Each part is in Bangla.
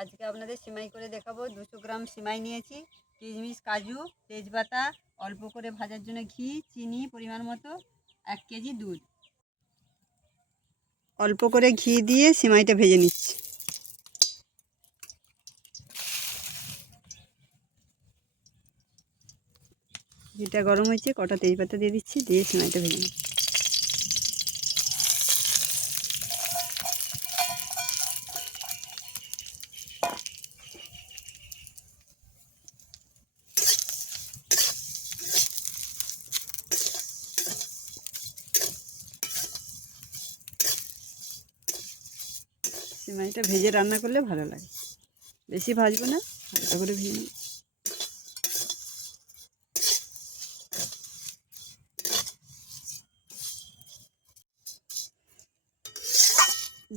আজকে আপনাদের সিমাই করে দেখাবো। 200 গ্রাম সিমাই নিয়েছি, কিশমিশ, কাজু, তেজপাতা, অল্প করে ভাজার জন্য ঘি, চিনি পরিমাণ মতো, 1 কেজি দুধ। অল্প করে ঘি দিয়ে সিমাইটা ভেজে নিচ্ছি। ঘিটা গরম হয়েছে, কটা তেজপাতা দিয়ে দিচ্ছি, দিয়ে সিমাইটা ভেজে নিচ্ছি। সিমাইটা ভেজে রান্না করলে ভালো লাগে, বেশি ভাজবো না, হালকা করে ভেজে নিই।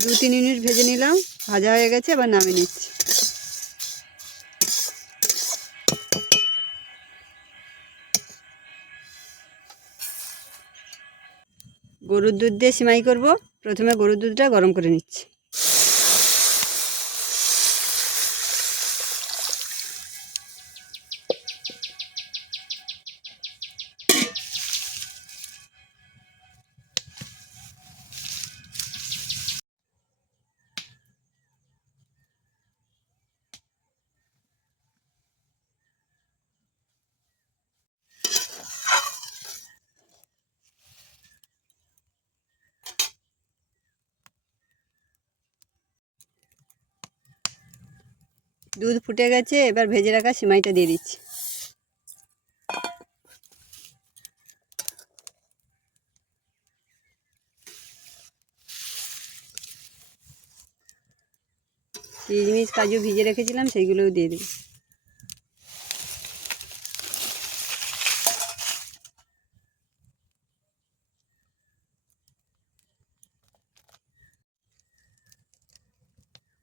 দু 3 মিনিট ভেজে নিলাম, ভাজা হয়ে গেছে, এবার নামিয়ে নিচ্ছি। গরুর দুধ দিয়ে সিমাই করব। প্রথমে গরুর দুধটা গরম করে নিচ্ছি। দুধ ফুটে গেছে, এবার ভেজে রাখা সিমাইটা দিয়ে দিচ্ছি। কিশমিশ, কাজু ভিজে রেখেছিলাম, সেইগুলোও দিয়ে দিই।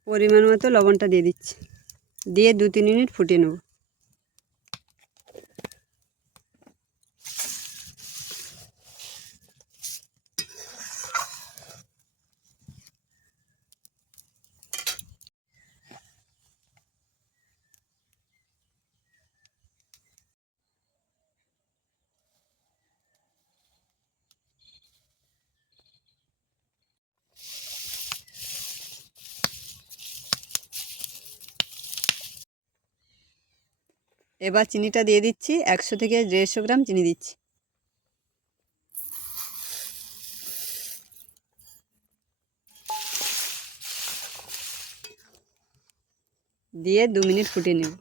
পরিমাণ মতো লবণটা দিয়ে দিচ্ছি, দিয়ে 2-3 মিনিট ফুটিয়ে নেব। এবার চিনিটা দিয়ে দিচ্ছি, 100 থেকে 150 গ্রাম চিনি দিচ্ছি। দিয়ে 2 মিনিট ফুটিয়ে নেব।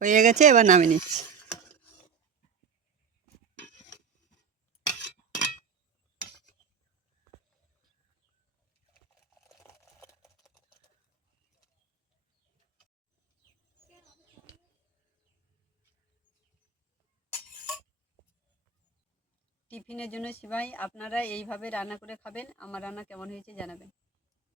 হয়ে গেছে, এবার নামিয়ে নিচ্ছি। টিফিনের জন্য সিমাই আপনারা এইভাবে রান্না করে খাবেন। আমার রান্না কেমন হয়েছে জানাবেন।